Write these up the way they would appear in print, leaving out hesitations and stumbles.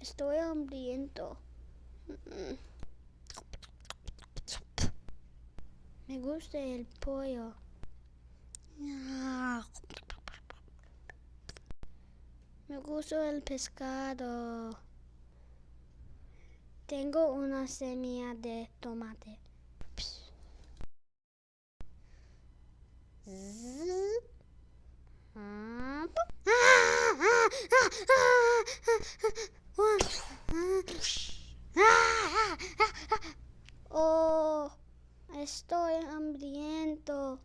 Estoy hambriento. Me gusta el pollo. Me gusta el pescado. Tengo una semilla de tomate. Oh, estoy hambriento.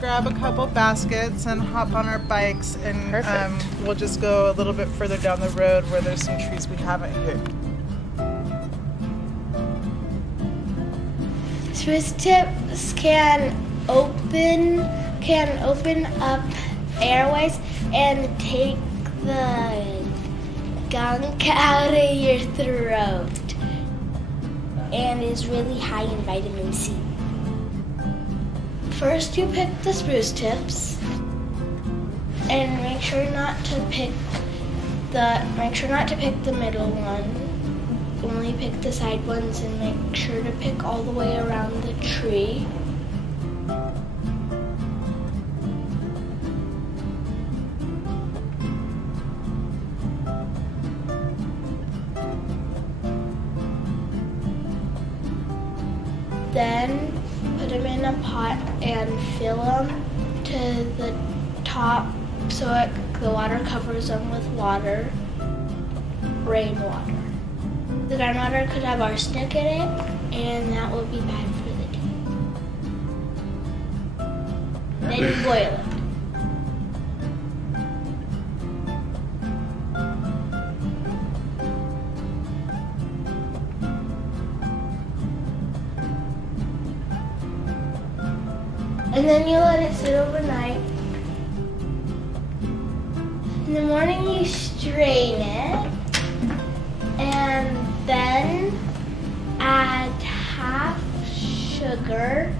Grab a couple baskets and hop on our bikes, and we'll just go a little bit further down the road where there's some trees we haven't hit. Spruce tips can open up airways and take the gunk out of your throat, and is really high in vitamin C. First, you pick the spruce tips, and make sure not to pick the middle one. Only pick the side ones, and make sure to pick all the way around the tree. Then put them in a pot and fill them to the top so the water covers them with water, rainwater. The groundwater could have arsenic in it, and that would be bad for the teeth. Then you boil it. And then you let it sit overnight. In the morning you strain it, and then add half sugar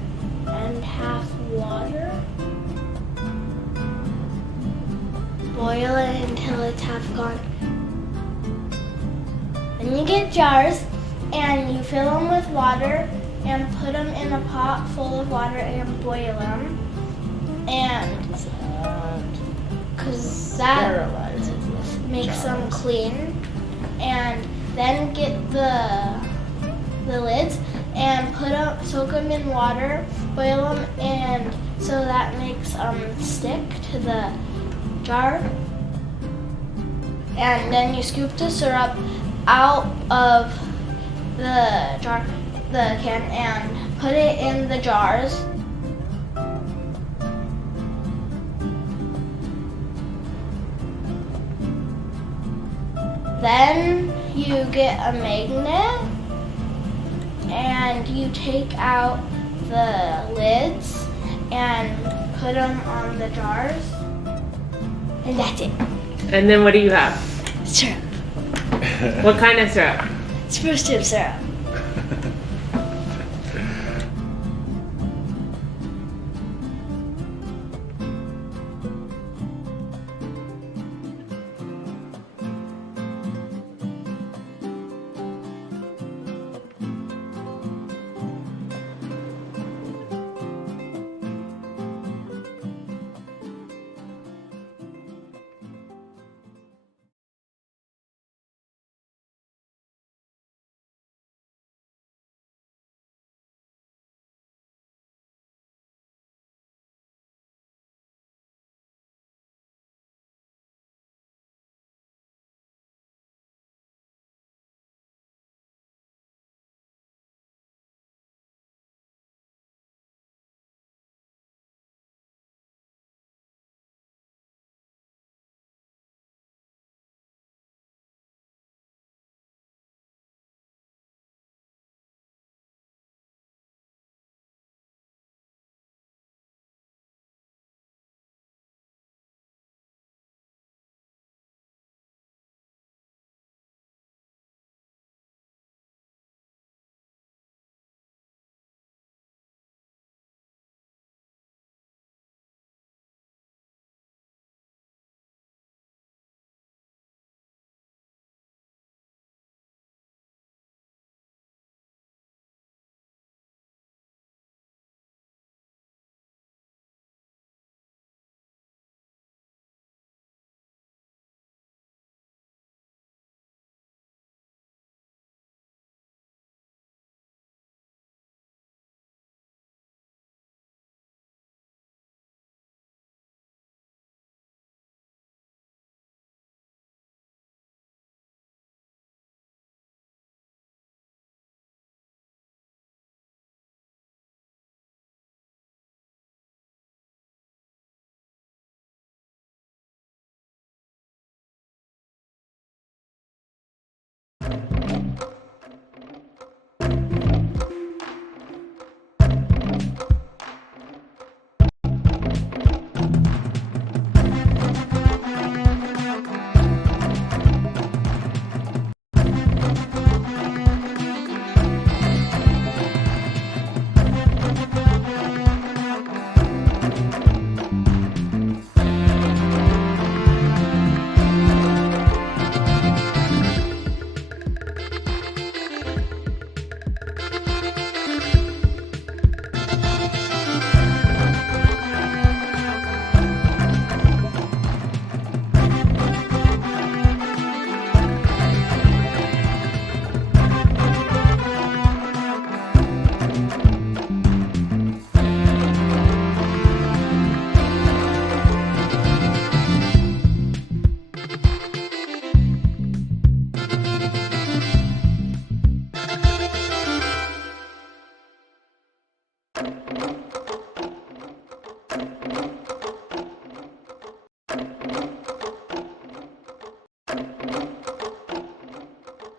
and half water. Boil it until it's half gone. Then you get jars, and you fill them with water and put them in a pot full of water and boil them. And because that makes them clean. And then get the lids and soak them in water, boil them, and so that makes stick to the jar. And then you scoop the syrup out of the can, and put it in the jars. Then you get a magnet, and you take out the lids and put them on the jars, and that's it. And then what do you have? Syrup. What kind of syrup? Spruce tip syrup.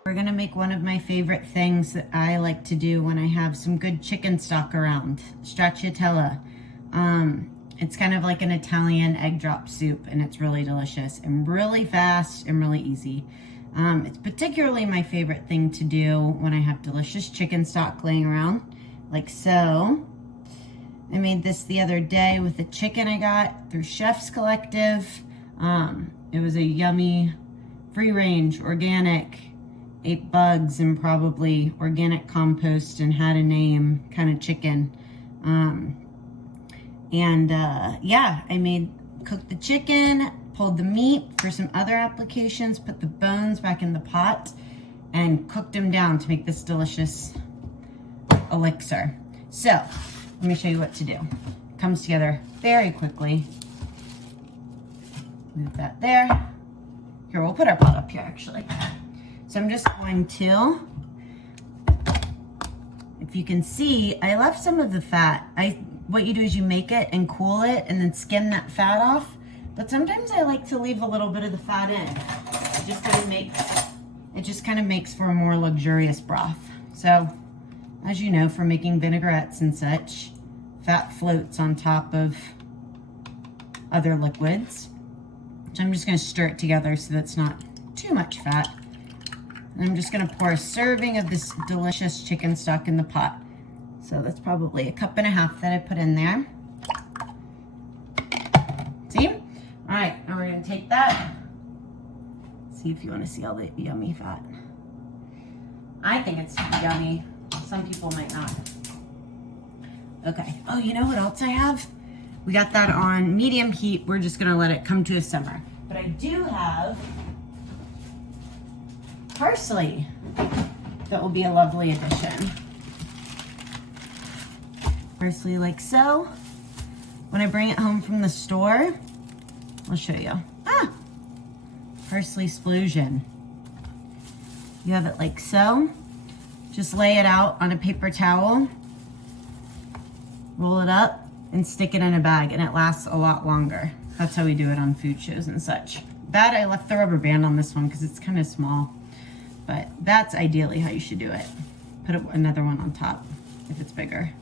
We're gonna make one of my favorite things that I like to do when I have some good chicken stock around, stracciatella. It's kind of like an Italian egg drop soup, and it's really delicious and really fast and really easy. It's particularly my favorite thing to do when I have delicious chicken stock laying around, like so. I made this the other day with the chicken I got through Chef's Collective. It was a yummy, free-range, organic, ate bugs and probably organic compost and had a name kind of chicken. Yeah, I cooked the chicken, pulled the meat for some other applications, put the bones back in the pot, and cooked them down to make this delicious elixir. So, let me show you what to do. It comes together very quickly. Move that there. Here, we'll put our pot up here actually. So I'm just going to, if you can see, I left some of the fat. What you do is you make it and cool it and then skim that fat off. But sometimes I like to leave a little bit of the fat in. It just kind of makes for a more luxurious broth. So, as you know, for making vinaigrettes and such, fat floats on top of other liquids. So I'm just gonna stir it together so that's not too much fat. And I'm just gonna pour a serving of this delicious chicken stock in the pot. So that's probably 1.5 cups that I put in there. See? All right, now we're gonna take that. See if you wanna see all the yummy fat. I think it's yummy. Some people might not. Okay, oh, you know what else I have? We got that on medium heat. We're just gonna let it come to a simmer. But I do have parsley that will be a lovely addition. Parsley like so. When I bring it home from the store, I'll show you. Parsley explosion. You have it like so. Just lay it out on a paper towel, roll it up, and stick it in a bag, and it lasts a lot longer. That's how we do it on food shows and such. That I left the rubber band on this one because it's kind of small, but that's ideally how you should do it. Put another one on top if it's bigger,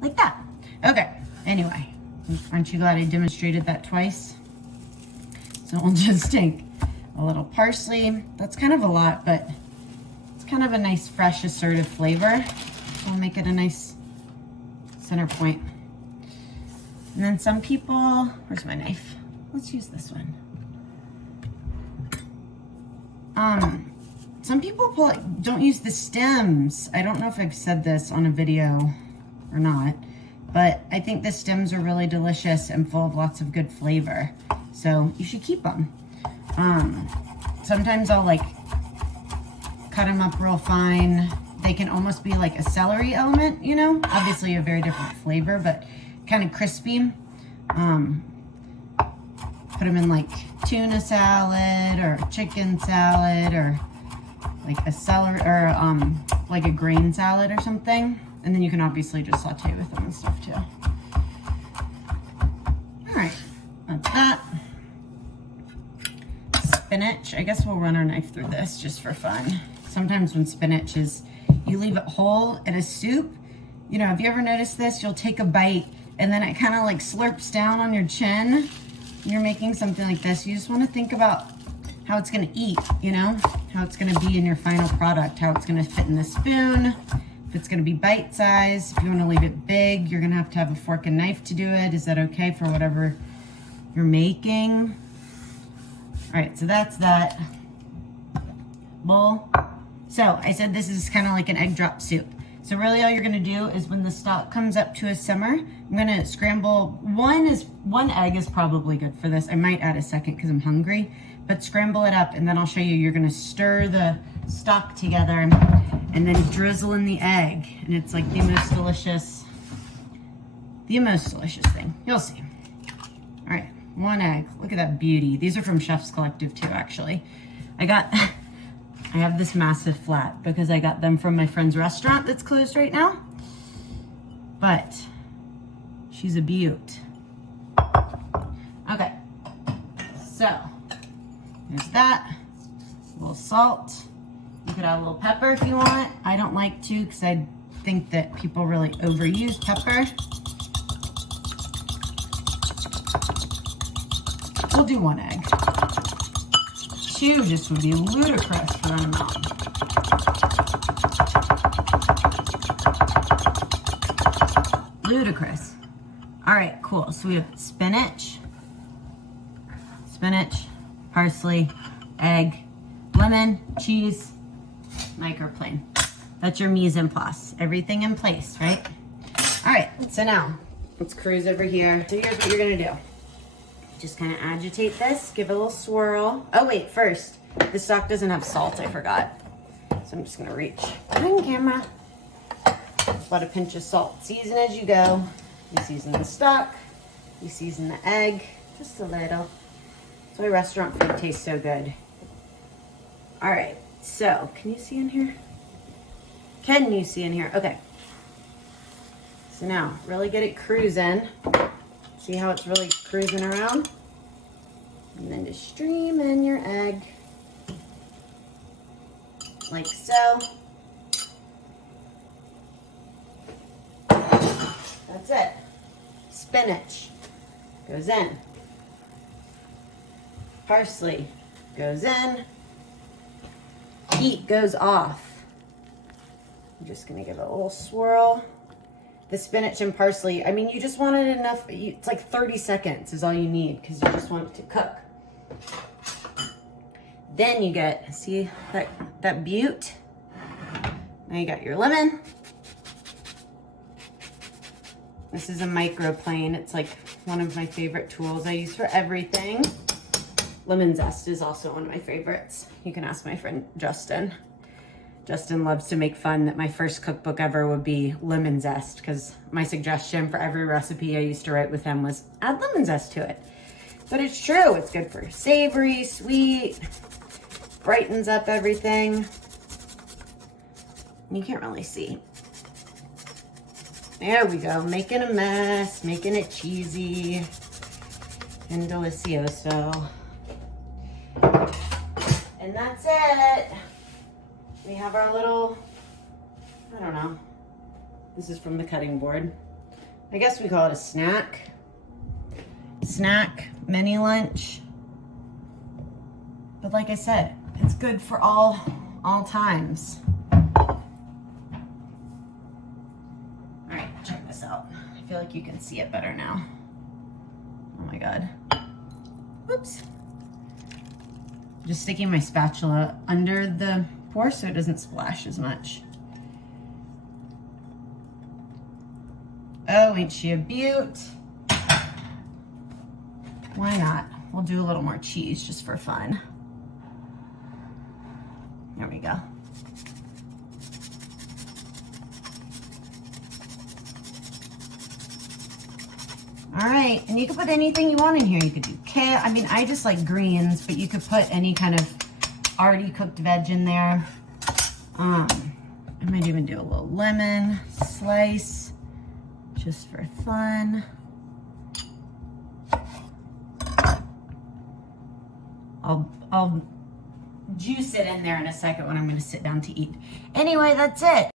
like that. Okay, anyway, aren't you glad I demonstrated that twice? So we'll just take a little parsley. That's kind of a lot, but it's kind of a nice, fresh, assertive flavor. So we'll make it a nice center point. And then some people, where's my knife? Let's use this one. Some people don't use the stems. I don't know if I've said this on a video or not, but I think the stems are really delicious and full of lots of good flavor. So you should keep them. Sometimes I'll cut them up real fine. They can almost be like a celery element, you know? Obviously a very different flavor, but kind of crispy. Put them in like tuna salad or chicken salad or like a celery or like a grain salad or something. And then you can obviously just saute with them and stuff too. All right, that's that. Spinach, I guess we'll run our knife through this just for fun. Sometimes when spinach is, you leave it whole in a soup, you know, have you ever noticed this? You'll take a bite and then it kind of like slurps down on your chin. You're making something like this. You just want to think about how it's going to eat, you know, how it's going to be in your final product, how it's going to fit in the spoon, if it's going to be bite size. If you want to leave it big, you're going to have a fork and knife to do it. Is that okay for whatever you're making? All right, so that's that bowl. So I said this is kind of like an egg drop soup. So really all you're gonna do is when the stock comes up to a simmer, I'm gonna scramble, one egg is probably good for this. I might add a second because I'm hungry, but scramble it up and then I'll show you, you're gonna stir the stock together and then drizzle in the egg. And it's like the most delicious thing. You'll see. All right, 1 egg. Look at that beauty. These are from Chef's Collective too, actually. I have this massive flat because I got them from my friend's restaurant that's closed right now. But she's a beaut. Okay, so there's that. A little salt. You could add a little pepper if you want. I don't like to because I think that people really overuse pepper. We'll do 1 egg. 2 just would be ludicrous for that amount. Ludicrous. All right, cool. So we have spinach, parsley, egg, lemon, cheese, microplane. That's your mise en place. Everything in place, right? All right, so now let's cruise over here. So here's what you're gonna do. Just kind of agitate this, give it a little swirl. Oh wait, first, this stock doesn't have salt, I forgot. So I'm just gonna reach on camera. Just let a pinch of salt. Season as you go. You season the stock, you season the egg, just a little. That's why restaurant food tastes so good. All right, so can you see in here? Can you see in here? Okay. So now, really get it cruising. See how it's really cruising around? And then just stream in your egg. Like so. That's it. Spinach goes in. Parsley goes in. Heat goes off. I'm just gonna give it a little swirl. The spinach and parsley, I mean, you just want it enough, it's like 30 seconds is all you need because you just want it to cook. Then you get, see that beaut? Now you got your lemon. This is a microplane. It's like one of my favorite tools I use for everything. Lemon zest is also one of my favorites. You can ask my friend Justin. Justin loves to make fun that my first cookbook ever would be lemon zest because my suggestion for every recipe I used to write with him was add lemon zest to it. But it's true, it's good for savory, sweet, brightens up everything. You can't really see. There we go, making a mess, making it cheesy and delicioso. And that's it. We have our little, I don't know, this is from the cutting board. I guess we call it a snack. Snack, mini lunch. But like I said, it's good for all times. All right, check this out. I feel like you can see it better now. Oh my God. Whoops. Just sticking my spatula under the pour so it doesn't splash as much. Oh, ain't she a beaut? Why not? We'll do a little more cheese just for fun. There we go. All right, and you can put anything you want in here. You could do kale. I mean, I just like greens, but you could put any kind of already cooked veg in there. I might even do a little lemon slice just for fun. I'll juice it in there in a second when I'm going to sit down to eat. Anyway, that's it.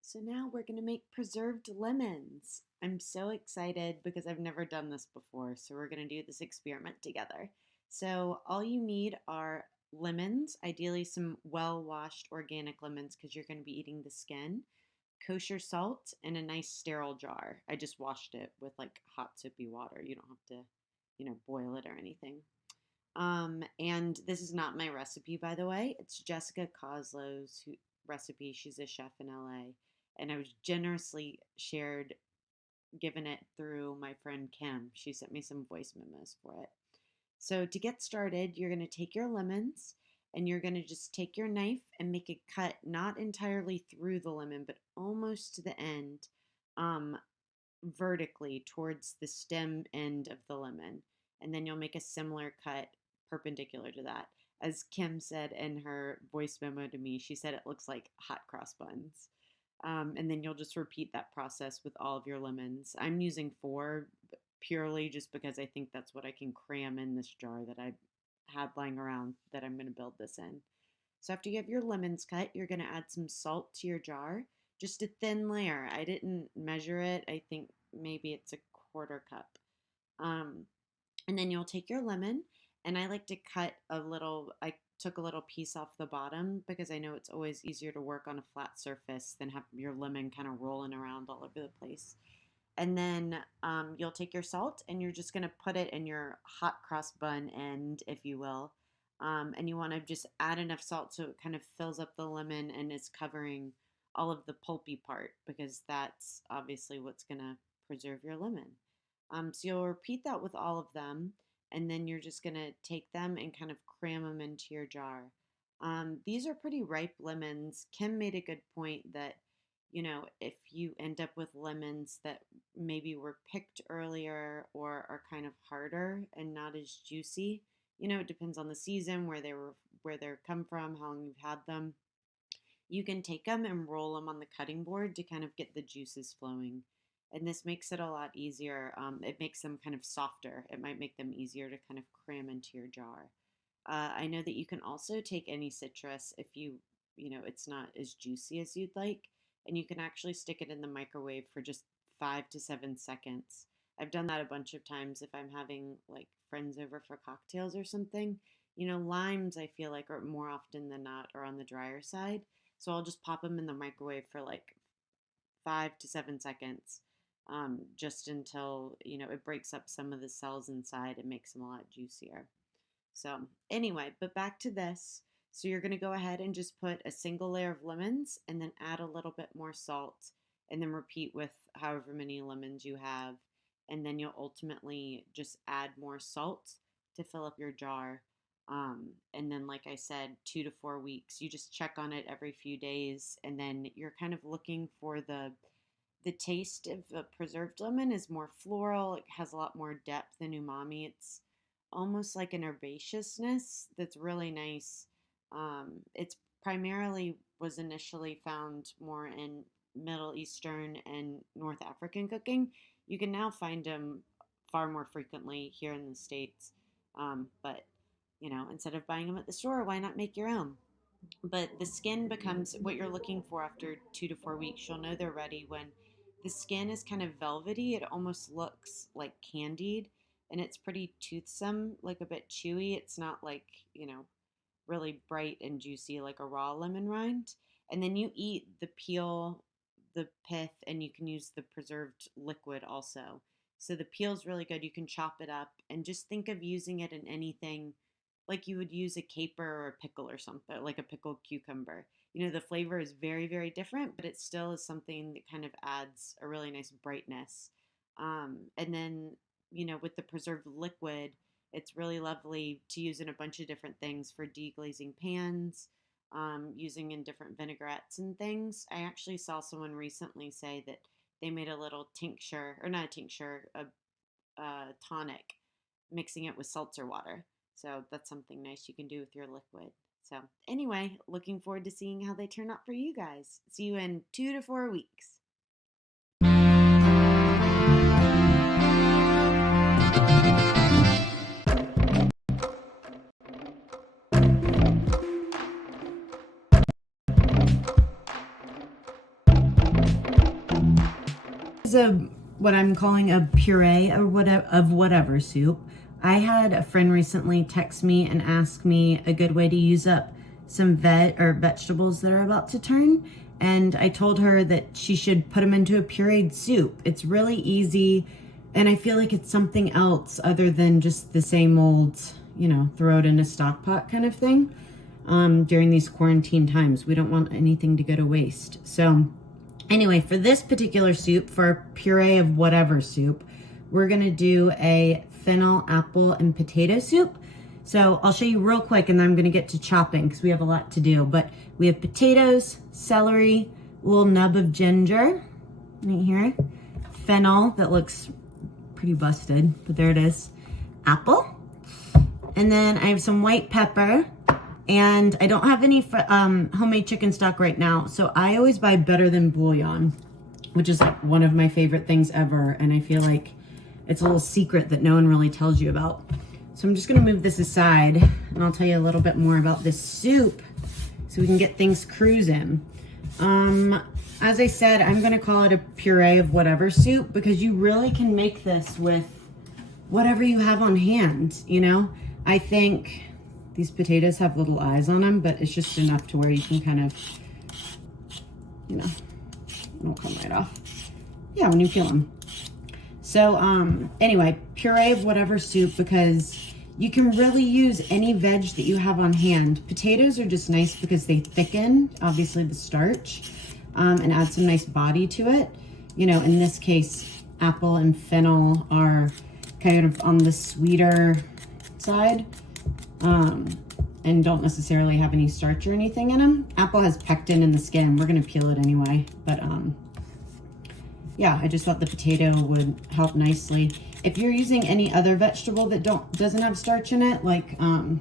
So now we're gonna make preserved lemons. I'm so excited because I've never done this before. So we're gonna do this experiment together. So all you need are lemons, ideally some well-washed organic lemons because you're gonna be eating the skin, kosher salt, and a nice sterile jar. I just washed it with like hot soapy water. You don't have to, boil it or anything. And this is not my recipe, by the way. It's Jessica Coslow's recipe. She's a chef in LA. And I was generously shared given it through my friend Kim. She sent me some voice memos for it. So to get started, you're going to take your lemons and you're going to just take your knife and make a cut, not entirely through the lemon, but almost to the end, vertically towards the stem end of the lemon. And then you'll make a similar cut perpendicular to that. As Kim said in her voice memo to me, she said it looks like hot cross buns. And then you'll just repeat that process with all of your lemons. I'm using 4 purely just because I think that's what I can cram in this jar that I had lying around that I'm going to build this in. So after you have your lemons cut, you're going to add some salt to your jar, just a thin layer. I didn't measure it. I think maybe it's a 1/4 cup. And then you'll take your lemon, and I like to cut I took a little piece off the bottom because I know it's always easier to work on a flat surface than have your lemon kind of rolling around all over the place. And then you'll take your salt and you're just going to put it in your hot cross bun end, if you will. And you want to just add enough salt so it kind of fills up the lemon and is covering all of the pulpy part, because that's obviously what's going to preserve your lemon. So you'll repeat that with all of them, and then you're just going to take them and kind of cram them into your jar. These are pretty ripe lemons. Kim made a good point that, you know, if you end up with lemons that maybe were picked earlier or are kind of harder and not as juicy, you know, it depends on the season, where they're come from, how long you've had them. You can take them and roll them on the cutting board to kind of get the juices flowing. And this makes it a lot easier. It makes them kind of softer. It might make them easier to kind of cram into your jar. I know that you can also take any citrus if it's not as juicy as you'd like, and you can actually stick it in the microwave for just 5 to 7 seconds. I've done that a bunch of times if I'm having like friends over for cocktails or something. You know, limes I feel like are more often than not are on the drier side. So I'll just pop them in the microwave for like 5 to 7 seconds, just until, you know, it breaks up some of the cells inside and makes them a lot juicier. So anyway, but back to this. So you're going to go ahead and just put a single layer of lemons and then add a little bit more salt, and then repeat with however many lemons you have. And then you'll ultimately just add more salt to fill up your jar. And then, like I said, 2 to 4 weeks, you just check on it every few days. And then you're kind of looking for the taste of a preserved lemon is more floral. It has a lot more depth and umami. It's almost like an herbaceousness that's really nice. It's primarily was initially found more in Middle Eastern and North African cooking. You can now find them far more frequently here in the States. But, you know, instead of buying them at the store, why not make your own? But the skin becomes what you're looking for after 2 to 4 weeks. You'll know they're ready when the skin is kind of velvety. It almost looks like candied, and it's pretty toothsome, like a bit chewy. It's not like, you know, really bright and juicy like a raw lemon rind. And then you eat the peel, the pith, and you can use the preserved liquid also. So the peel is really good. You can chop it up and just think of using it in anything, like you would use a caper or a pickle or something, like a pickled cucumber. You know, the flavor is very, very different, but it still is something that kind of adds a really nice brightness. And then, you know, with the preserved liquid, it's really lovely to use in a bunch of different things for deglazing pans, using in different vinaigrettes and things. I actually saw someone recently say that they made a little tincture, or not a tincture, a tonic, mixing it with seltzer water. So that's something nice you can do with your liquid. So anyway, looking forward to seeing how they turn out for you guys. See you in 2 to 4 weeks. This is what I'm calling a puree or whatever soup. I had a friend recently text me and ask me a good way to use up some vegetables that are about to turn, and I told her that she should put them into a pureed soup. It's really easy, and I feel like it's something else other than just the same old, you know, throw it in a stock pot kind of thing. During these quarantine times, we don't want anything to go to waste. So Anyway, for this particular soup, for puree of whatever soup, we're gonna do a fennel, apple, and potato soup. So I'll show you real quick and then I'm gonna get to chopping because we have a lot to do. But we have potatoes, celery, a little nub of ginger, right here, fennel that looks pretty busted, but there it is, apple. And then I have some white pepper, and I don't have any homemade chicken stock right now. So I always buy Better Than Bouillon, which is like one of my favorite things ever. And I feel like it's a little secret that no one really tells you about. So I'm just gonna move this aside and I'll tell you a little bit more about this soup so we can get things cruising. As I said, I'm gonna call it a puree of whatever soup because you really can make this with whatever you have on hand, you know? I think these potatoes have little eyes on them, but it's just enough to where you can kind of, you know, it'll come right off. Yeah, when you peel them. So anyway, puree of whatever soup because you can really use any veg that you have on hand. Potatoes are just nice because they thicken, obviously, the starch and add some nice body to it. You know, in this case, apple and fennel are kind of on the sweeter side and don't necessarily have any starch or anything in them. Apple has pectin in the skin. We're gonna peel it anyway, but yeah, I just thought the potato would help nicely. If you're using any other vegetable that doesn't have starch in it, like, I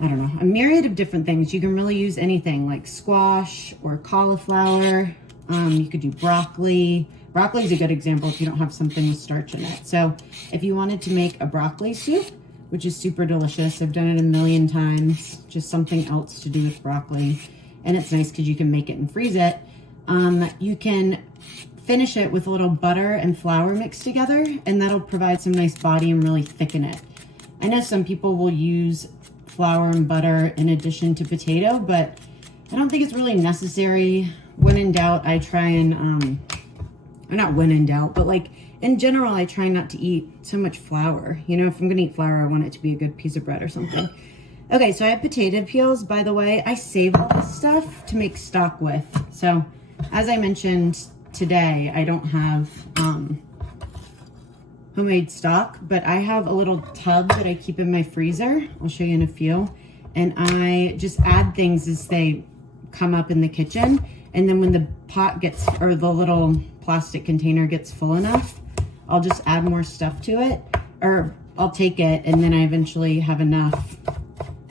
don't know, a myriad of different things. You can really use anything like squash or cauliflower. You could do broccoli. Broccoli is a good example if you don't have something with starch in it. So if you wanted to make a broccoli soup, which is super delicious, I've done it a million times, just something else to do with broccoli. And it's nice because you can make it and freeze it. You can finish it with a little butter and flour mixed together, and that'll provide some nice body and really thicken it. I know some people will use flour and butter in addition to potato, but I don't think it's really necessary. When in doubt, I try and, or not when in doubt, but like in general, I try not to eat so much flour. You know, if I'm gonna eat flour, I want it to be a good piece of bread or something. Okay, so I have potato peels, by the way. I save all this stuff to make stock with. So as I mentioned, today I don't have homemade stock, but I have a little tub that I keep in my freezer. I'll show you in a few. And I just add things as they come up in the kitchen. And then when the pot gets, or the little plastic container gets full enough, I'll just add more stuff to it, or I'll take it and then I eventually have enough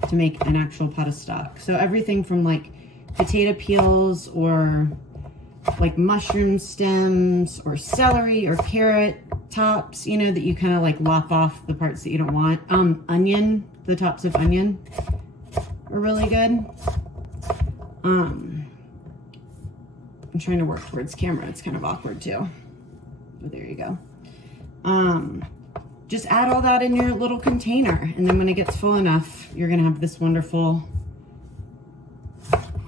to make an actual pot of stock. So everything from like potato peels or like mushroom stems or celery or carrot tops, you know, that you kind of like lop off the parts that you don't want. Onion, the tops of onion are really good. I'm trying to work towards camera. It's kind of awkward too. But there you go. Just add all that in your little container. And then when it gets full enough, you're gonna have this wonderful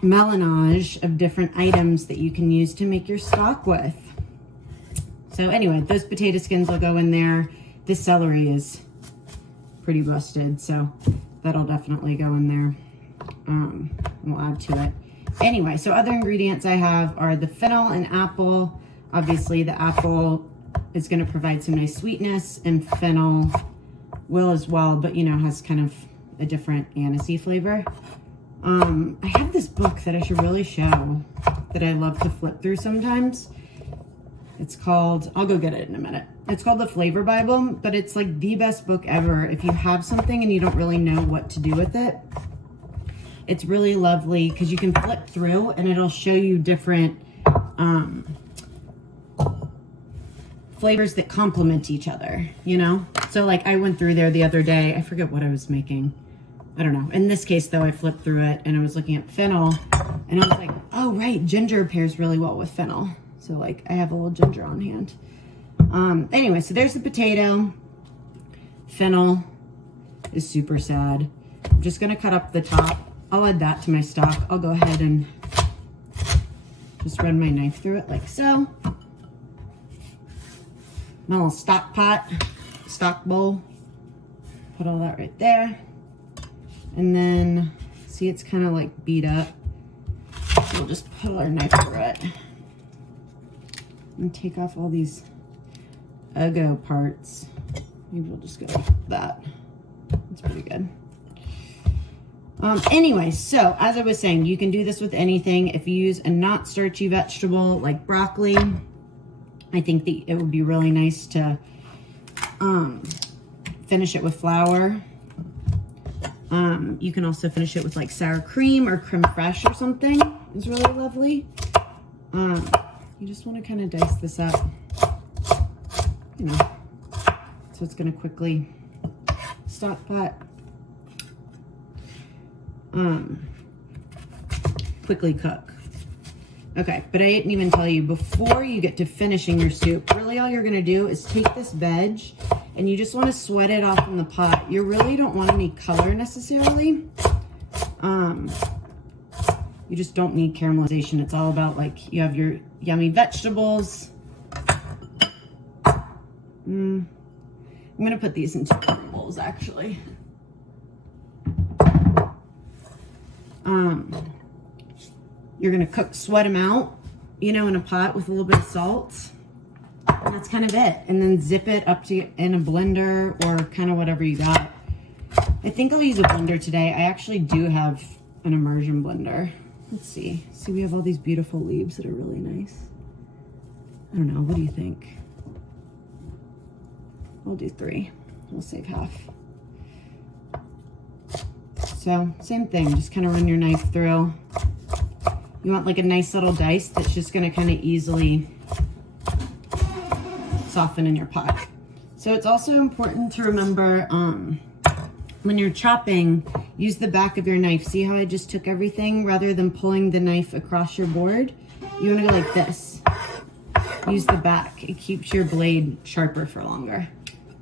melange of different items that you can use to make your stock with. So anyway, those potato skins will go in there. This celery is pretty busted, so that'll definitely go in there. We'll add to it. Anyway, so other ingredients I have are the fennel and apple. Obviously the apple is going to provide some nice sweetness, and fennel will as well, but you know, has kind of a different anisey flavor. I have this book that I should really show that I love to flip through sometimes. It's called, I'll go get it in a minute. It's called The Flavor Bible, but it's like the best book ever if you have something and you don't really know what to do with it. It's really lovely because you can flip through and it'll show you different flavors that complement each other, you know? So like I went through there the other day, I forget what I was making. I don't know. In this case though, I flipped through it and I was looking at fennel and I was like, oh right, ginger pairs really well with fennel. So like I have a little ginger on hand. Anyway, so there's the potato. Fennel is super sad. I'm just gonna cut up the top. I'll add that to my stock. I'll go ahead and just run my knife through it like so. My little stock pot, stock bowl. Put all that right there. And then, see, it's kind of like beat up. So we'll just put our knife through it. and take off all these Eggo parts. Maybe we'll just go like that. That's pretty good. Anyway, so as I was saying, you can do this with anything. If you use a not starchy vegetable like broccoli, I think that it would be really nice to finish it with flour. You can also finish it with like sour cream or creme fraiche or something. It's really lovely. You just want to kind of dice this up, you know, so it's going to quickly stock pot. Quickly cook. Okay, but I didn't even tell you, before you get to finishing your soup, really all you're gonna do is take this veg and you just wanna sweat it off in the pot. You really don't want any color necessarily. You just don't need caramelization. It's all about like, you have your yummy vegetables. I'm gonna put these into bowls actually. You're gonna sweat them out, you know, in a pot with a little bit of salt. And that's kind of it. And then zip it up to in a blender or kind of whatever you got. I think I'll use a blender today. I actually do have an immersion blender. Let's see. See, we have all these beautiful leaves that are really nice. I don't know, what do you think? We'll do 3. We'll save half. So same thing, just kind of run your knife through. You want like a nice little dice that's just going to kind of easily soften in your pot. So it's also important to remember when you're chopping, use the back of your knife. See how I just took everything rather than pulling the knife across your board? You want to go like this. Use the back. It keeps your blade sharper for longer.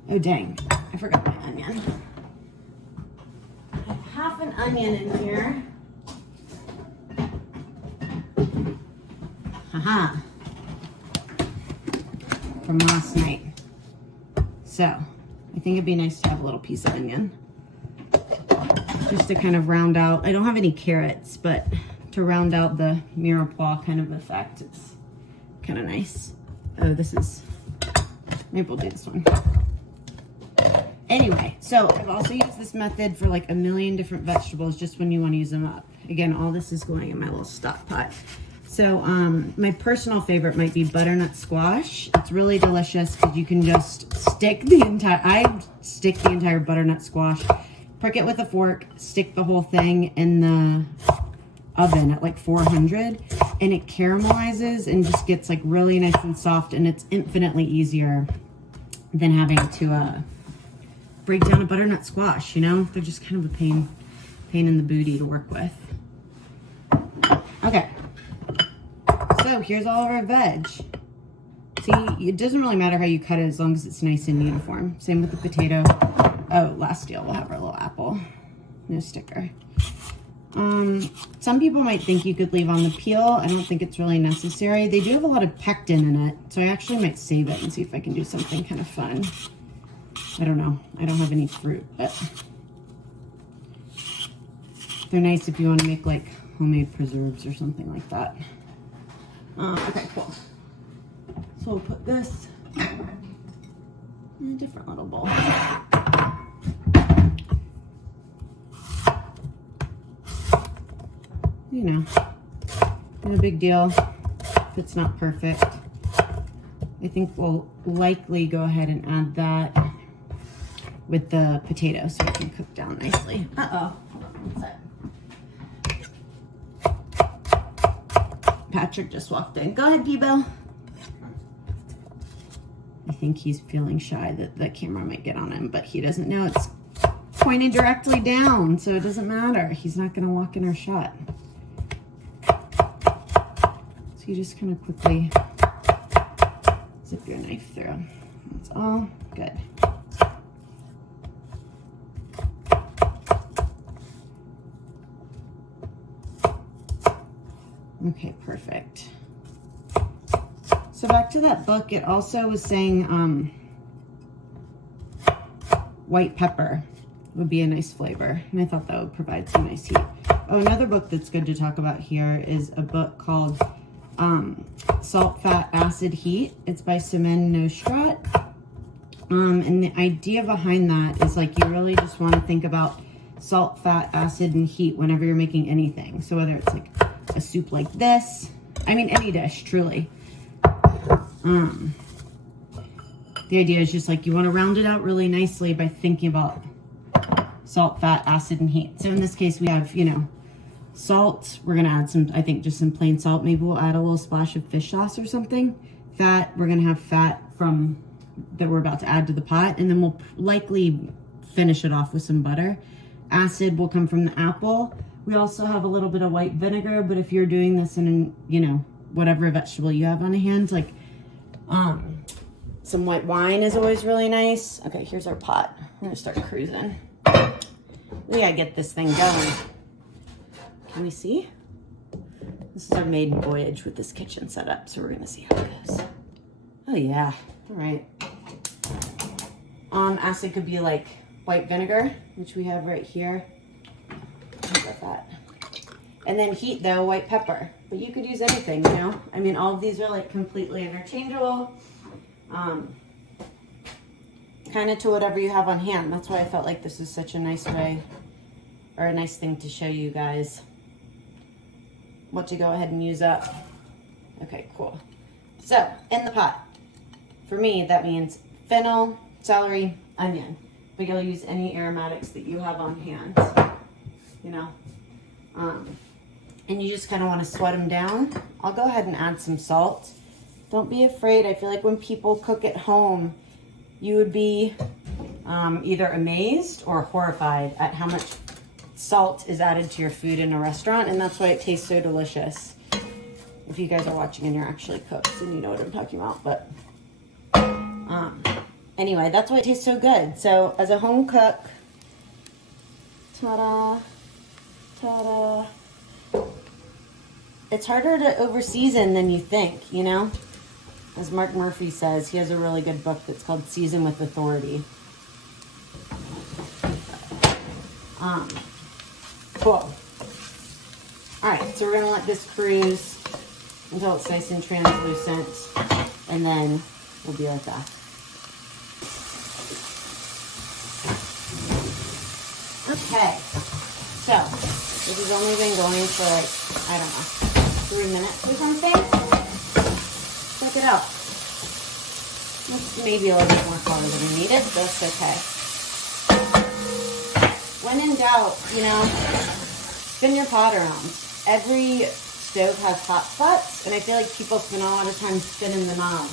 Oh dang, I forgot my onion. I have half an onion in here. Haha. From last night. So, I think it'd be nice to have a little piece of onion. Just to kind of round out, I don't have any carrots, but to round out the mirepoix kind of effect, it's kind of nice. Oh, this is, maybe we'll do this one. Anyway, so I've also used this method for like a million different vegetables just when you want to use them up. Again, all this is going in my little stock pot. So my personal favorite might be butternut squash. It's really delicious because you can just stick the entire butternut squash, prick it with a fork, stick the whole thing in the oven at like 400, and it caramelizes and just gets like really nice and soft, and it's infinitely easier than having to break down a butternut squash, you know? They're just kind of a pain in the booty to work with. Okay. So here's all of our veg. See, it doesn't really matter how you cut it as long as it's nice and uniform. Same with the potato. Oh, last deal, we'll have our little apple. No sticker. Some people might think you could leave on the peel. I don't think it's really necessary. They do have a lot of pectin in it, so I actually might save it and see if I can do something kind of fun. I don't know. I don't have any fruit, but they're nice if you want to make like homemade preserves or something like that. Okay, cool. So we'll put this in a different little bowl. You know, no big deal if it's not perfect. I think we'll likely go ahead and add that with the potato so it can cook down nicely. Uh-oh, hold on one sec. Patrick just walked in. Go ahead, Peebo. I think he's feeling shy that the camera might get on him, but he doesn't know it's pointed directly down, so it doesn't matter. He's not going to walk in our shot. So you just kind of quickly zip your knife through. That's all good. Okay, perfect. So back to that book, it also was saying white pepper would be a nice flavor, and I thought that would provide some nice heat. Oh, another book that's good to talk about here is a book called Salt, Fat, Acid, Heat. It's by Semen Nostrat. And the idea behind that is like you really just want to think about salt, fat, acid, and heat whenever you're making anything. So whether it's like a soup like this, I mean any dish, truly. The idea is just like you want to round it out really nicely by thinking about salt, fat, acid, and heat. So in this case we have, you know, salt. We're gonna add some, I think just some plain salt. Maybe we'll add a little splash of fish sauce or something. Fat, we're gonna have fat from that we're about to add to the pot, and then we'll likely finish it off with some butter. Acid will come from the apple. We also have a little bit of white vinegar, but if you're doing this in, you know, whatever vegetable you have on hand, like some white wine is always really nice. Okay, here's our pot. I'm gonna start cruising. We gotta get this thing going. Can we see? This is our maiden voyage with this kitchen setup, so we're gonna see how it goes. Oh yeah, all right. Acid could be like white vinegar, which we have right here. How about that? And then heat though, white pepper. But you could use anything, you know? I mean, all of these are like completely interchangeable. Kind of to whatever you have on hand. That's why I felt like this is such a nice way, or a nice thing to show you guys what to go ahead and use up. Okay, cool. So, in the pot, for me, that means fennel, celery, onion. But you'll use any aromatics that you have on hand, you know? And you just kind of want to sweat them down. I'll go ahead and add some salt. Don't be afraid. I feel like when people cook at home, you would be either amazed or horrified at how much salt is added to your food in a restaurant, and that's why it tastes so delicious. If you guys are watching and you're actually cooks, then you know what I'm talking about. But anyway, that's why it tastes so good. So as a home cook, ta-da, ta-da. It's harder to over-season than you think, you know? As Mark Murphy says, he has a really good book that's called Season with Authority. Cool. All right, so we're gonna let this cruise until it's nice and translucent, and then we'll be right back. Okay, so this has only been going for like, I don't know, 3 minutes or something. Check it out. That's maybe a little bit more color than we needed, but that's okay. When in doubt, you know, spin your pot around. Every stove has hot spots, and I feel like people spend a lot of time spinning the knob.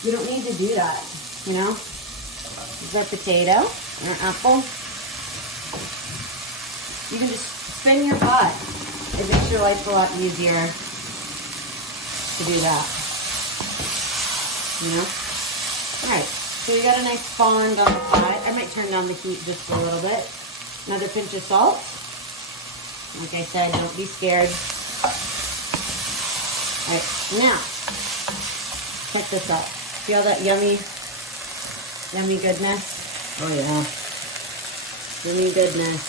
You don't need to do that, you know? This is our potato, our apple. You can just spin your pot. It makes your life a lot easier to do that, you know? All right, so we got a nice fond on the pot. I might turn down the heat just a little bit. Another pinch of salt. Like I said, don't be scared. All right, now, check this out. See all that yummy goodness? Oh yeah. Yummy goodness.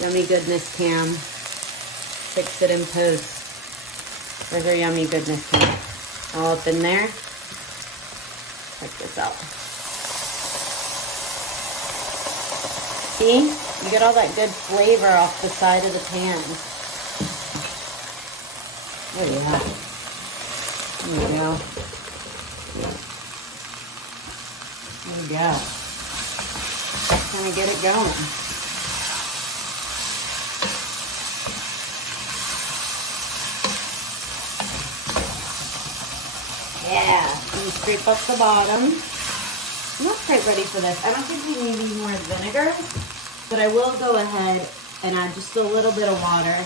Yummy goodness, Cam. Fix it in post. There's our yummy goodness, Cam. All up in there. Check this out. See? You get all that good flavor off the side of the pan. Oh yeah. There you go. There you go. Just kind of get it going. Yeah, and you scrape up the bottom. I'm not quite ready for this. I don't think we need any more vinegar, but I will go ahead and add just a little bit of water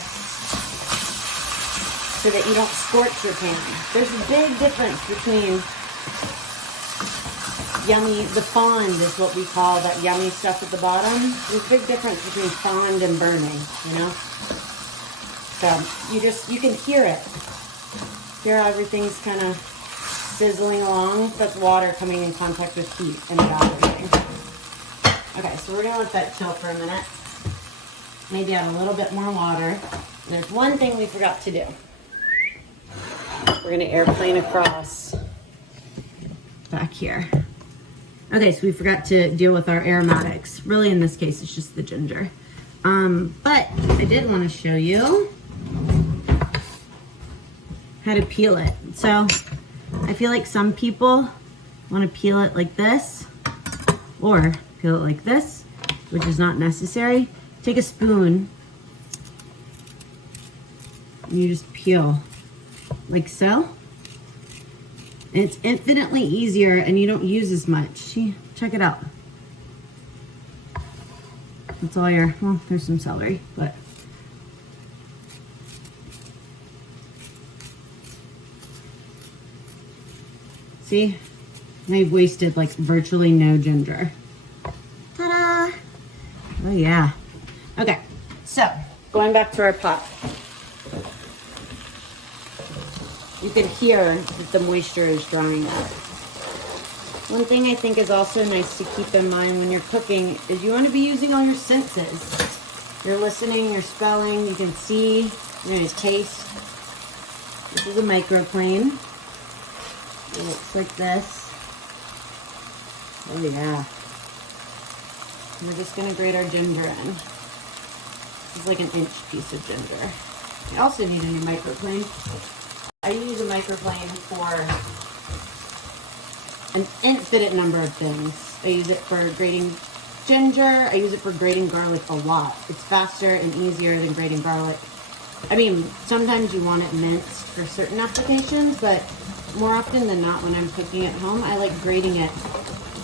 so that you don't scorch your pan. There's a big difference between yummy, the fond is what we call that yummy stuff at the bottom. There's a big difference between fond and burning, you know? So you can hear it. Hear how everything's kind of sizzling along. That's water coming in contact with heat and evaporating. Okay, so we're gonna let that chill for a minute. Maybe add a little bit more water. And there's one thing we forgot to do. We're gonna airplane across back here. Okay, so we forgot to deal with our aromatics. Really, in this case, it's just the ginger. But I did want to show you how to peel it. So I feel like some people want to peel it like this or peel it like this, which is not necessary. Take a spoon and you just peel like so. And it's infinitely easier and you don't use as much. See, check it out. It's all your, well, there's some celery, but. See, I've wasted like virtually no ginger. Ta-da! Oh yeah. Okay, so going back to our pot. You can hear that the moisture is drying out. One thing I think is also nice to keep in mind when you're cooking is you want to be using all your senses. You're listening, you're smelling, you can see, you're going to taste. This is a microplane. It looks like this. Oh yeah. We're just going to grate our ginger in. This is like an inch piece of ginger. I also need a new microplane. I use a microplane for an infinite number of things. I use it for grating ginger. I use it for grating garlic a lot. It's faster and easier than grating garlic. I mean, sometimes you want it minced for certain applications, but more often than not when I'm cooking at home, I like grating it.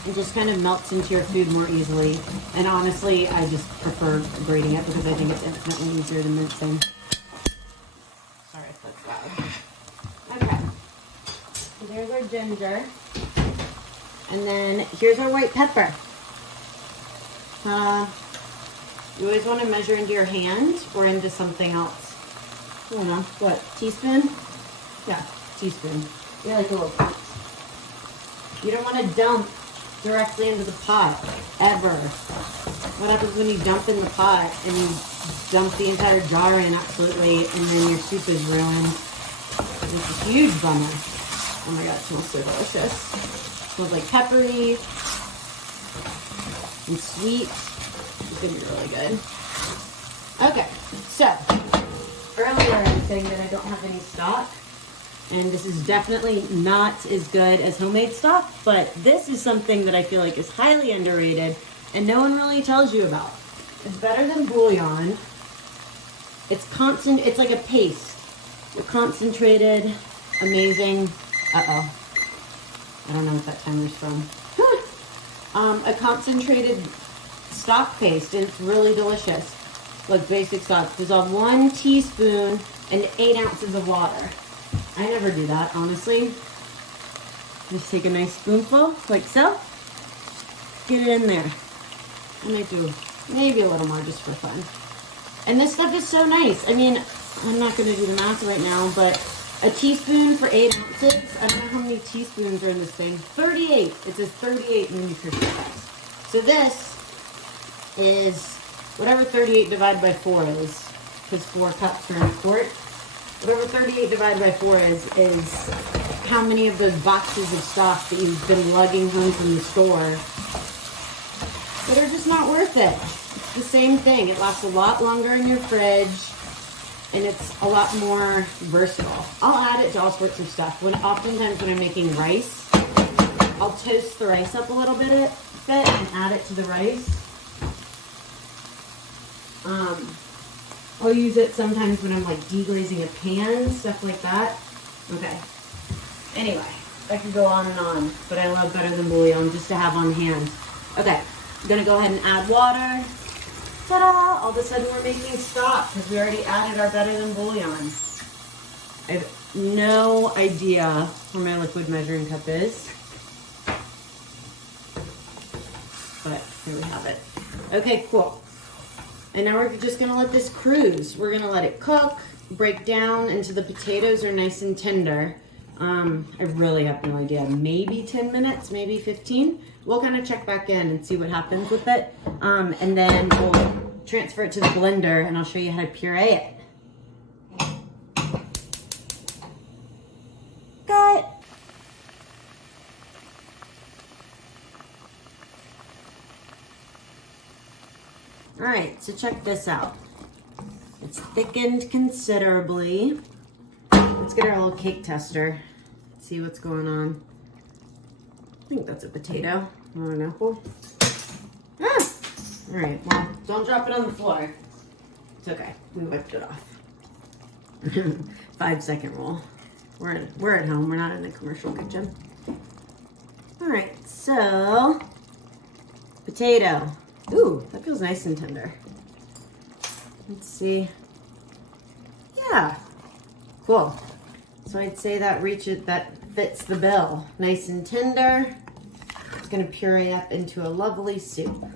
It just kind of melts into your food more easily. And honestly, I just prefer grating it because I think it's infinitely easier than mincing. Sorry if that's loud. Okay. So there's our ginger. And then here's our white pepper. You always want to measure into your hand or into something else. I don't know, what, teaspoon? Yeah, teaspoon. Yeah, like a little pot. You don't want to dump directly into the pot, ever. What happens when you dump in the pot and you dump the entire jar in absolutely and then your soup is ruined? It's a huge bummer. Oh my god, it smells so delicious. It smells like peppery and sweet. It's gonna be really good. Okay, so earlier I was saying that I don't have any stock, and this is definitely not as good as homemade stock, but this is something that I feel like is highly underrated and no one really tells you about. It's better than bouillon. It's like a paste. It's concentrated, amazing. Uh-oh. I don't know what that timer's from. A concentrated stock paste, and it's really delicious. Like basic stock. Dissolve 1 teaspoon and 8 ounces of water. I never do that, honestly. Just take a nice spoonful, like so. Get it in there. I might do maybe a little more just for fun. And this stuff is so nice. I mean, I'm not going to do the math right now, but a teaspoon for 8 ounces. I don't know how many teaspoons are in this thing. 38. It says 38 in the nutrition facts. So this is whatever 38 divided by 4 is, because 4 cups are in a quart. Whatever 38 divided by 4 is how many of those boxes of stock that you've been lugging home from the store that are just not worth it. It's the same thing. It lasts a lot longer in your fridge, and it's a lot more versatile. I'll add it to all sorts of stuff. Oftentimes when I'm making rice, I'll toast the rice up a little bit and add it to the rice. I'll use it sometimes when I'm like deglazing a pan, stuff like that. Okay. Anyway, I could go on and on, but I love better than bouillon just to have on hand. Okay, I'm gonna go ahead and add water. Ta-da! All of a sudden we're making stock because we already added our better than bouillon. I have no idea where my liquid measuring cup is, but here we have it. Okay, cool. And now we're just gonna let this cruise. We're gonna let it cook, break down until the potatoes are nice and tender. I really have no idea. Maybe 10 minutes, maybe 15. We'll kind of check back in and see what happens with it. And then we'll transfer it to the blender and I'll show you how to puree it. All right, so check this out. It's thickened considerably. Let's get our little cake tester. See what's going on. I think that's a potato, not an apple. Ah! All right, well, don't drop it on the floor. It's okay, we wiped it off. 5-second rule. We're at home, we're not in the commercial kitchen. All right, so, potato. Ooh, that feels nice and tender. Let's see. Yeah, cool. So I'd say that fits the bill. Nice and tender. It's gonna puree up into a lovely soup.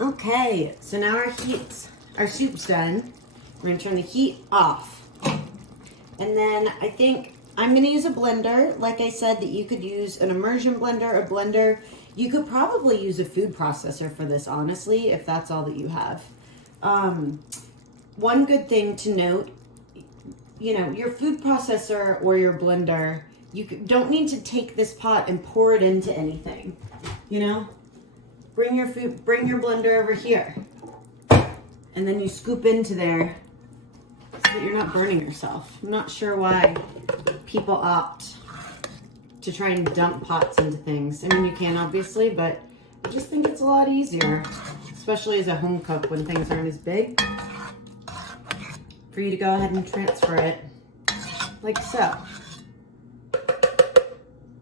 Okay, so now our soup's done. We're gonna turn the heat off. And then I think I'm gonna use a blender. Like I said, that you could use an immersion blender, a blender. You could probably use a food processor for this, honestly, if that's all that you have. One good thing to note, your food processor or your blender, you don't need to take this pot and pour it into anything, Bring your blender over here. And then you scoop into there so that you're not burning yourself. I'm not sure why people opt to try and dump pots into things. I mean, you can obviously, but I just think it's a lot easier, especially as a home cook when things aren't as big, for you to go ahead and transfer it like so.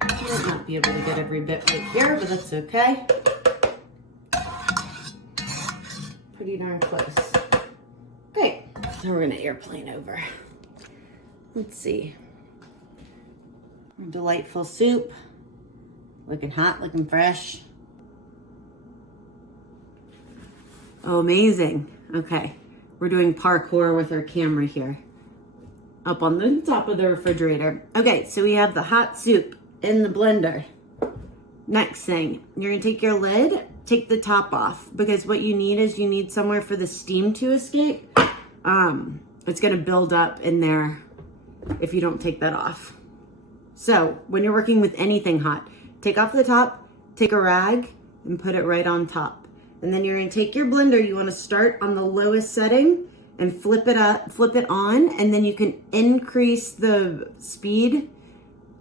I might not be able to get every bit right here, but that's okay. Pretty darn close. Okay, so we're gonna airplane over. Let's see. Delightful soup. Looking hot, looking fresh. Oh, amazing. Okay, we're doing parkour with our camera here. Up on the top of the refrigerator. Okay, so we have the hot soup in the blender. Next thing, you're gonna take your lid, take the top off, because what you need somewhere for the steam to escape. It's gonna build up in there if you don't take that off. So when you're working with anything hot, take off the top, take a rag, and put it right on top. And then you're gonna take your blender, you wanna start on the lowest setting and flip it on, and then you can increase the speed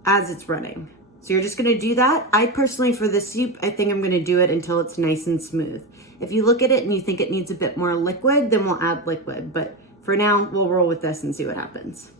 as it's running. So you're just gonna do that. I personally, for this soup, I think I'm gonna do it until it's nice and smooth. If you look at it and you think it needs a bit more liquid, then we'll add liquid. But for now, we'll roll with this and see what happens.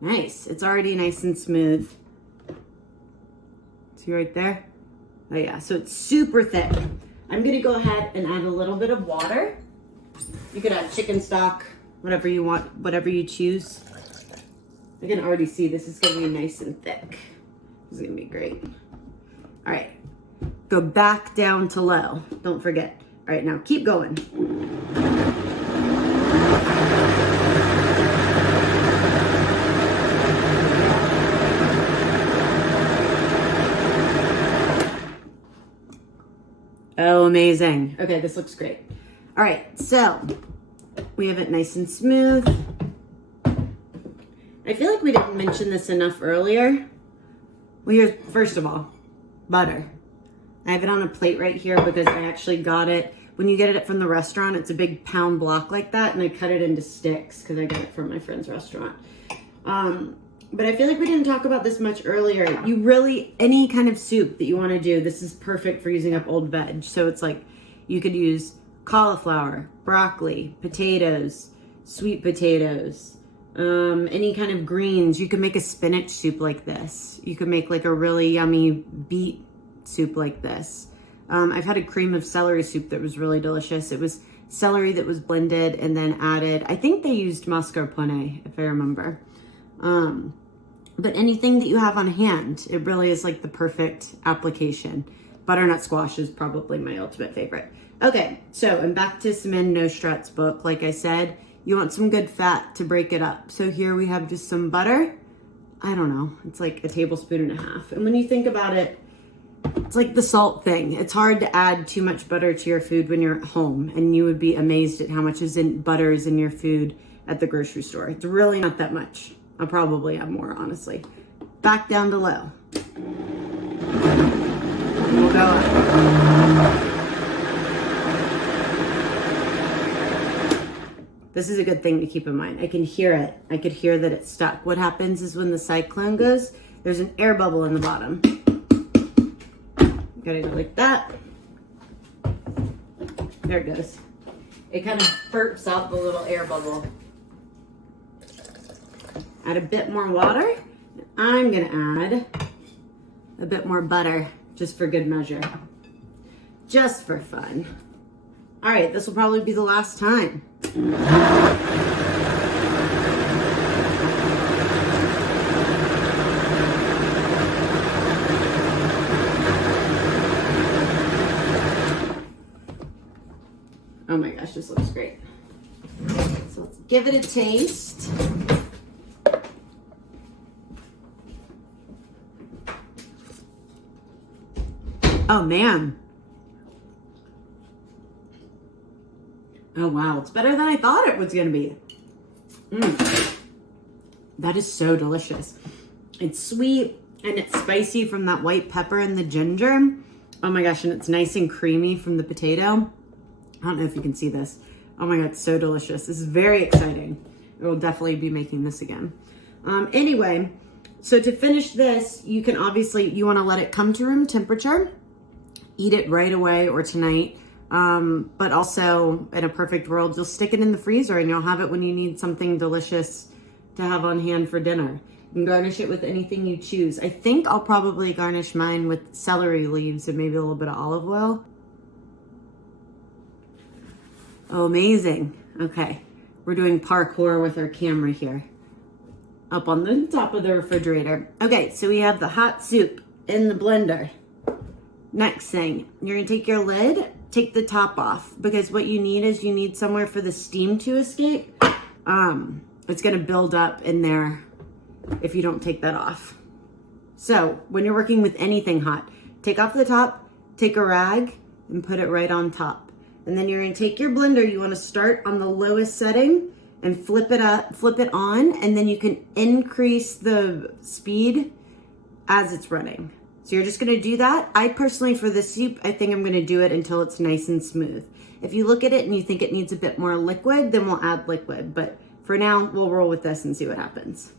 Nice, it's already nice and smooth. See right there? Oh yeah, so it's super thick. I'm gonna go ahead and add a little bit of water. You could add chicken stock, whatever you want, whatever you choose. I can already see this is gonna be nice and thick. This is gonna be great. All right, go back down to low, don't forget. All right, now keep going. Oh, amazing. Okay, this looks great. All right, so we have it nice and smooth. I feel like we didn't mention this enough earlier. Well, here's, first of all, butter. I have it on a plate right here because I actually got it. When you get it from the restaurant, it's a big pound block like that, and I cut it into sticks because I got it from my friend's restaurant. But I feel like we didn't talk about this much earlier. Any kind of soup that you want to do, this is perfect for using up old veg. So it's like, you could use cauliflower, broccoli, potatoes, sweet potatoes, any kind of greens. You could make a spinach soup like this. You could make like a really yummy beet soup like this. I've had a cream of celery soup that was really delicious. It was celery that was blended and then added, I think they used mascarpone, if I remember. But anything that you have on hand, it really is like the perfect application. Butternut squash is probably my ultimate favorite. Okay, so I'm back to Simone Nostrat's book. Like I said, you want some good fat to break it up. So here we have just some butter. I don't know, it's like a tablespoon and a half. And when you think about it, it's like the salt thing. It's hard to add too much butter to your food when you're at home, and you would be amazed at how much butter is in your food at the grocery store. It's really not that much. I'll probably have more, honestly. Back down to low. We'll go up. This is a good thing to keep in mind. I can hear it. I could hear that it's stuck. What happens is when the cyclone goes, there's an air bubble in the bottom. Gotta go like that. There it goes. It kind of burps out the little air bubble. Add a bit more water. I'm gonna add a bit more butter, just for good measure. Just for fun. All right, this will probably be the last time. Oh my gosh, this looks great. So let's give it a taste. Oh man. Oh wow, it's better than I thought it was gonna be. That is so delicious. It's sweet and it's spicy from that white pepper and the ginger. Oh my gosh, and it's nice and creamy from the potato. I don't know if you can see this. Oh my God, it's so delicious. This is very exciting. I will definitely be making this again. Anyway, so to finish this, you can obviously, you wanna let it come to room temperature. Eat it right away or tonight. But also in a perfect world, you'll stick it in the freezer and you'll have it when you need something delicious to have on hand for dinner. You can garnish it with anything you choose. I think I'll probably garnish mine with celery leaves and maybe a little bit of olive oil. Oh, amazing. Okay, we're doing parkour with our camera here. Up on the top of the refrigerator. Okay, so we have the hot soup in the blender. Next thing, you're gonna take your lid, take the top off, because what you need is you need somewhere for the steam to escape. It's gonna build up in there if you don't take that off. So when you're working with anything hot, take off the top, take a rag and put it right on top. And then you're gonna take your blender, you wanna start on the lowest setting and flip it up, flip it on, and then you can increase the speed as it's running. So you're just gonna do that. I personally, for the soup, I think I'm gonna do it until it's nice and smooth. If you look at it and you think it needs a bit more liquid, then we'll add liquid. But for now, we'll roll with this and see what happens.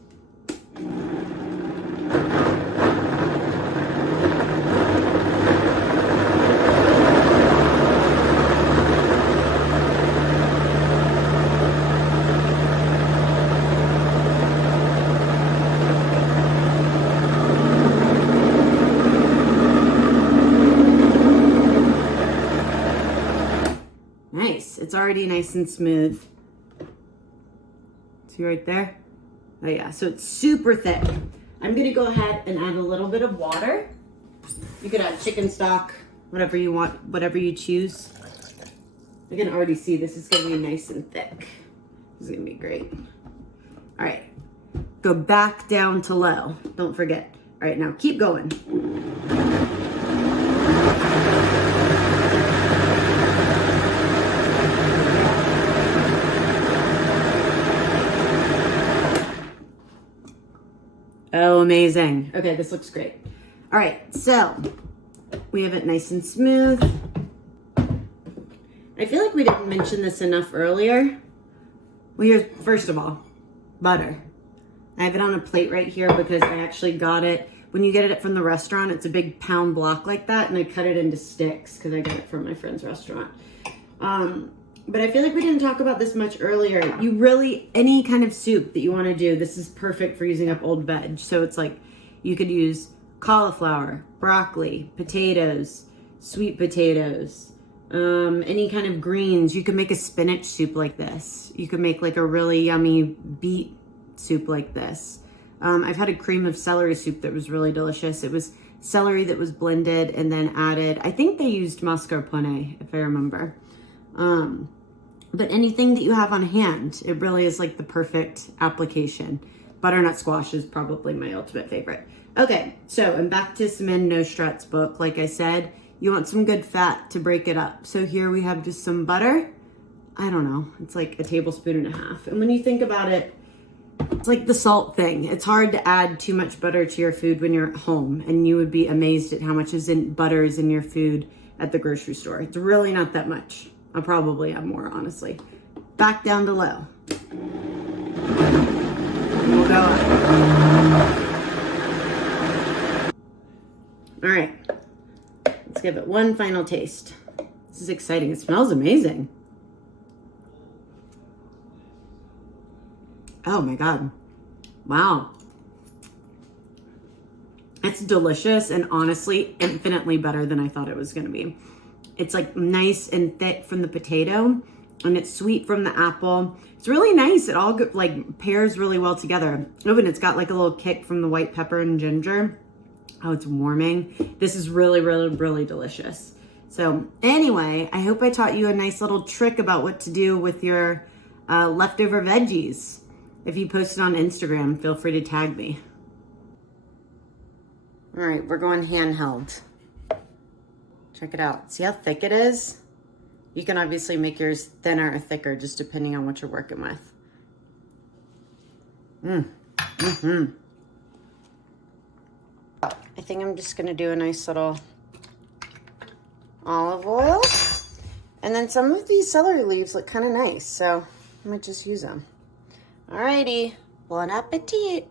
Nice, it's already nice and smooth. See right there? Oh yeah, so it's super thick. I'm gonna go ahead and add a little bit of water. You could add chicken stock, whatever you want, whatever you choose. I can already see this is gonna be nice and thick. This is gonna be great. All right, go back down to low, don't forget. All right, now keep going. Oh, amazing. Okay, this looks great. All right, so we have it nice and smooth. I feel like we didn't mention this enough earlier. Well, here's, first of all, butter. I have it on a plate right here because I actually got it. When you get it from the restaurant, it's a big pound block like that, and I cut it into sticks because I got it from my friend's restaurant. But I feel like we didn't talk about this much earlier. You really, any kind of soup that you want to do, this is perfect for using up old veg. So it's like you could use cauliflower, broccoli, potatoes, sweet potatoes, any kind of greens. You could make a spinach soup like this. You could make like a really yummy beet soup like this. I've had a cream of celery soup that was really delicious. It was celery that was blended, and then added, I think they used mascarpone, if I remember. But anything that you have on hand, it really is like the perfect application. Butternut squash is probably my ultimate favorite. Okay, so I'm back to Semen Nostrat's book. Like I said, you want some good fat to break it up. So here we have just some butter. I don't know, it's like a tablespoon and a half. And when you think about it, it's like the salt thing. It's hard to add too much butter to your food when you're at home, and you would be amazed at how much butter is in your food at the grocery store. It's really not that much. I'll probably have more, honestly. Back down to low. We'll go up. All right, let's give it one final taste. This is exciting. It smells amazing. Oh my God. Wow. It's delicious and honestly infinitely better than I thought it was going to be. It's like nice and thick from the potato, and it's sweet from the apple. It's really nice. It all like pairs really well together. Oh, and it's got like a little kick from the white pepper and ginger. Oh, it's warming. This is really, really, really delicious. So anyway, I hope I taught you a nice little trick about what to do with your leftover veggies. If you post it on Instagram, feel free to tag me. All right, we're going handheld. Check it out. See how thick it is? You can obviously make yours thinner or thicker just depending on what you're working with. I think I'm just gonna do a nice little olive oil. And then some of these celery leaves look kind of nice, so I might just use them. Alrighty, bon appetit.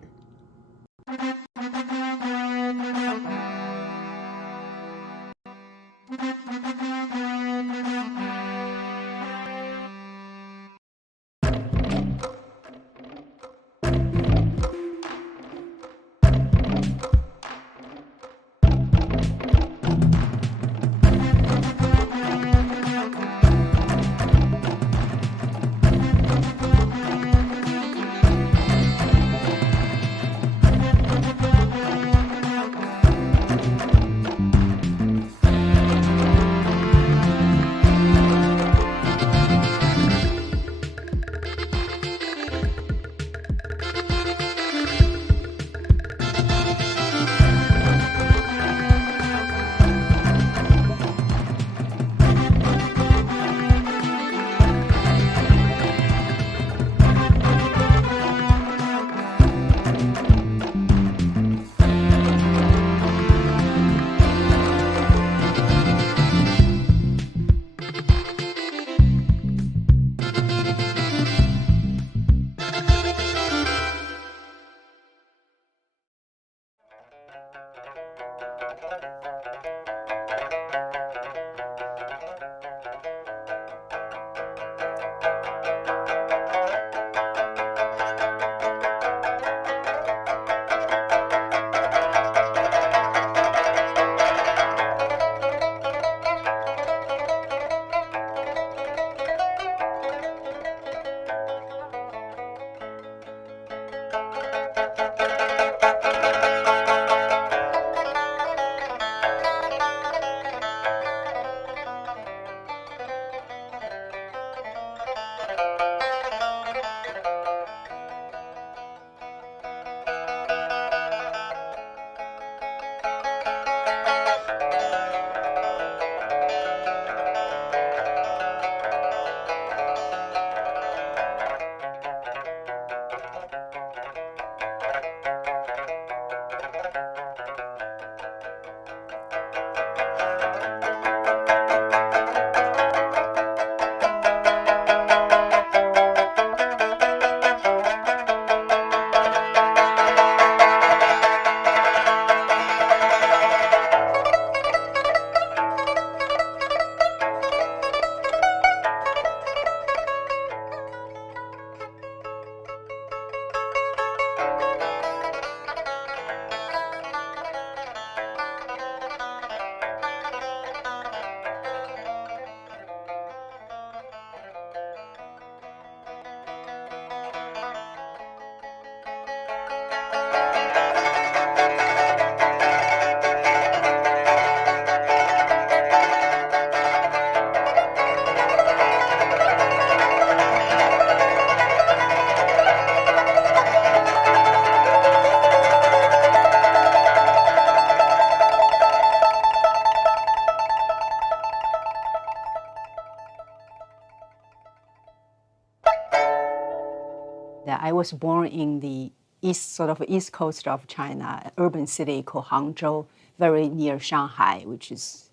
I was born in the east coast of China, an urban city called Hangzhou, very near Shanghai, which is,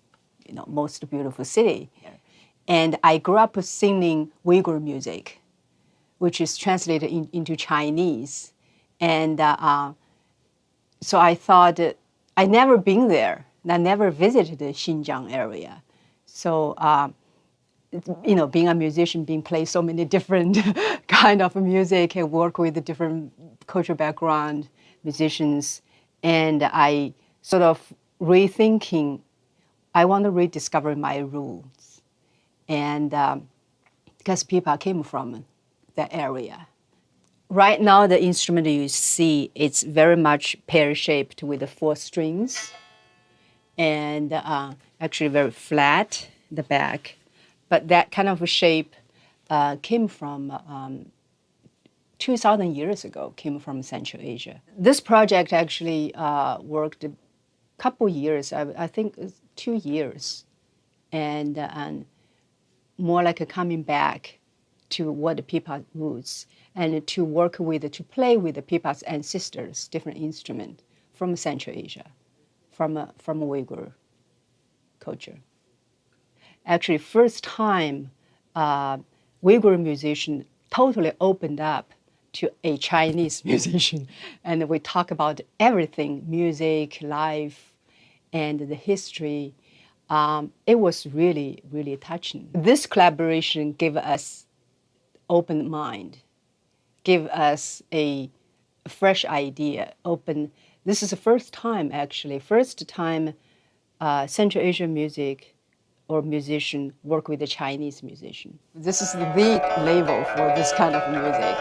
most beautiful city. And I grew up singing Uyghur music, which is translated into Chinese. And so I thought, I never been there. I never visited the Xinjiang area. So, being a musician, being play so many different kind of music and work with the different cultural background musicians. And I sort of rethinking, I want to rediscover my roots. And because people came from that area. Right now, the instrument you see, it's very much pear-shaped with the 4 strings, and actually very flat, the back. But that kind of shape came from 2,000 years ago, came from Central Asia. This project actually worked a couple years, I think 2 years, and more like a coming back to what the people's roots, and to play with the people's ancestors, different instrument from Central Asia, from Uyghur culture. Actually, first time Uyghur musician totally opened up to a Chinese musician, and we talk about everything, music, life, and the history. It was really, really touching. This collaboration gave us open mind, give us a fresh idea, this is the first time Central Asian music or musician work with a Chinese musician. This is the label for this kind of music.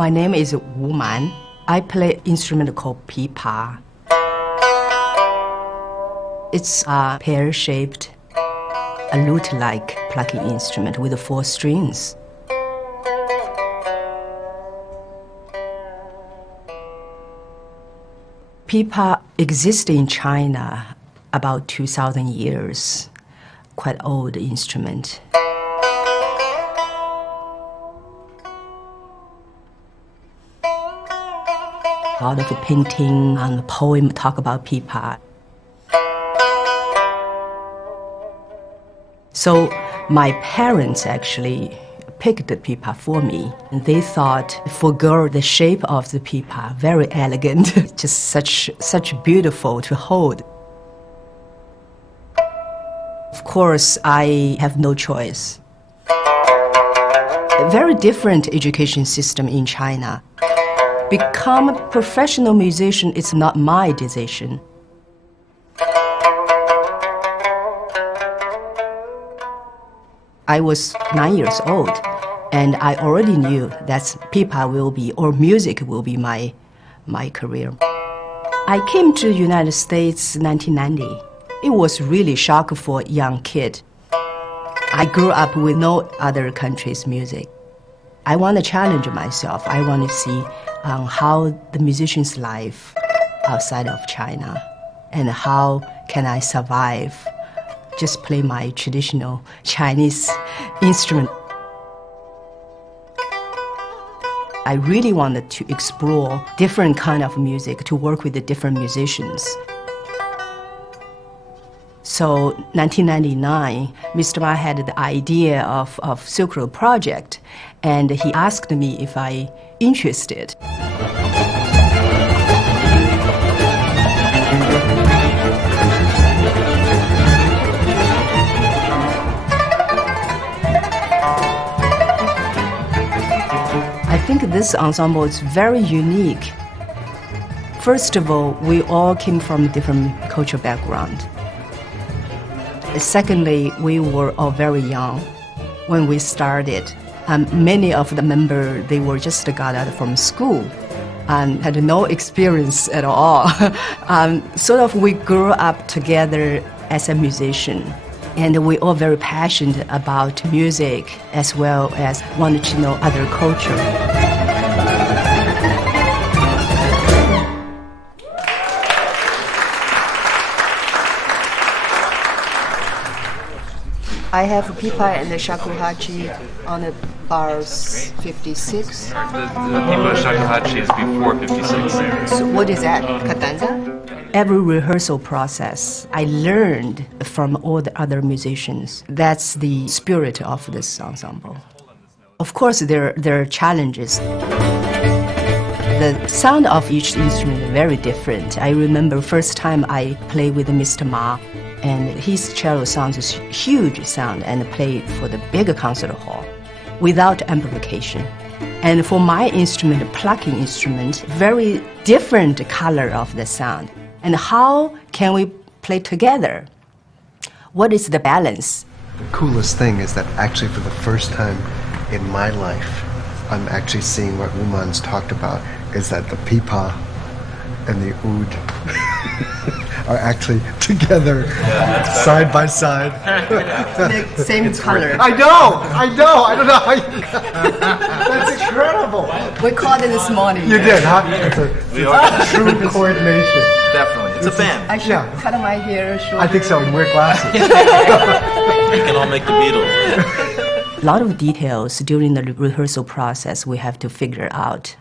My name is Wu Man. I play instrument called pipa. It's a pear-shaped, a lute-like plucking instrument with 4 strings. Pipa existed in China about 2,000 years. Quite old instrument. A lot of painting and poem talk about pipa. So my parents actually picked the pipa for me. And they thought, for girl, the shape of the pipa, very elegant, just such beautiful to hold. Of course, I have no choice. A very different education system in China. Become a professional musician is not my decision. I was 9 years old, and I already knew that pipa will be, or music will be my career. I came to the United States in 1990. It was really shock for a young kid. I grew up with no other country's music. I want to challenge myself. I want to see how the musician's life outside of China, and how can I survive, just play my traditional Chinese instrument. I really wanted to explore different kind of music, to work with the different musicians. So 1999, Mr. Ma had the idea of Silk Road Project, and he asked me if I interested. I think this ensemble is very unique. First of all, we all came from a different cultural background. Secondly, we were all very young when we started. Many of the members, they were just got out from school and had no experience at all. Sort of we grew up together as a musician, and we all very passionate about music as well as wanted to know other culture. I have pipa and the shakuhachi on the bars 56. The pipa shakuhachi is before 56. So what is that? Cadenza? Every rehearsal process, I learned from all the other musicians. That's the spirit of this ensemble. Of course, there are challenges. The sound of each instrument is very different. I remember first time I played with Mr. Ma, and his cello sounds is huge sound and played for the bigger concert hall without amplification. And for my instrument, plucking instrument, very different color of the sound. And how can we play together? What is the balance? The coolest thing is that actually for the first time in my life, I'm actually seeing what Wuman's talked about, is that the pipa and the oud are actually together, side by side. Same color. I don't know how you... That's incredible. We called it this morning. You did, huh? It's a true coordination. Definitely. It's a band. I should cut my hair short. I think so, and wear glasses. We can all make the Beatles. A lot of details during the rehearsal process we have to figure out.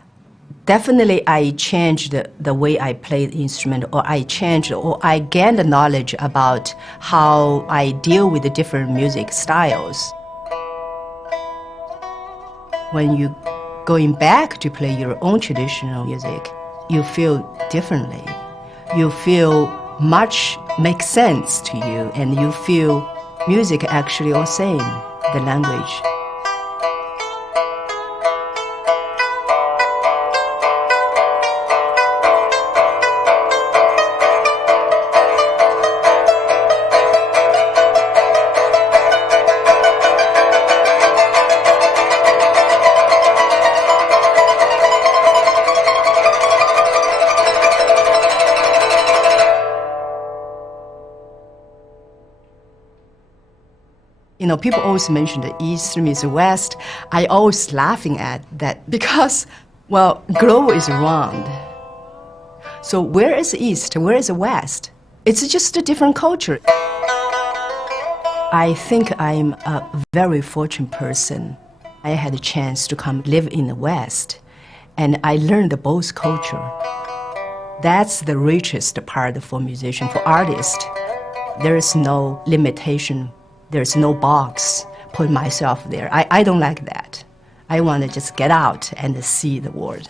Definitely I changed the way I play the instrument, or I gained the knowledge about how I deal with the different music styles. When you going back to play your own traditional music, you feel differently. You feel much makes sense to you, and you feel music actually all same, the language. You know, people always mention the East meets the West. I always laughing at that because, well, globe is round. So where is the East? Where is the West? It's just a different culture. I think I'm a very fortunate person. I had a chance to come live in the West, and I learned both culture. That's the richest part for musician, for artist. There is no limitation. There's no box, put myself there. I don't like that. I want to just get out and see the world.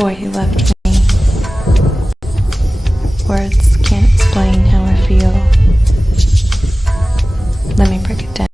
Boy who left me. Words can't explain how I feel. Let me break it down.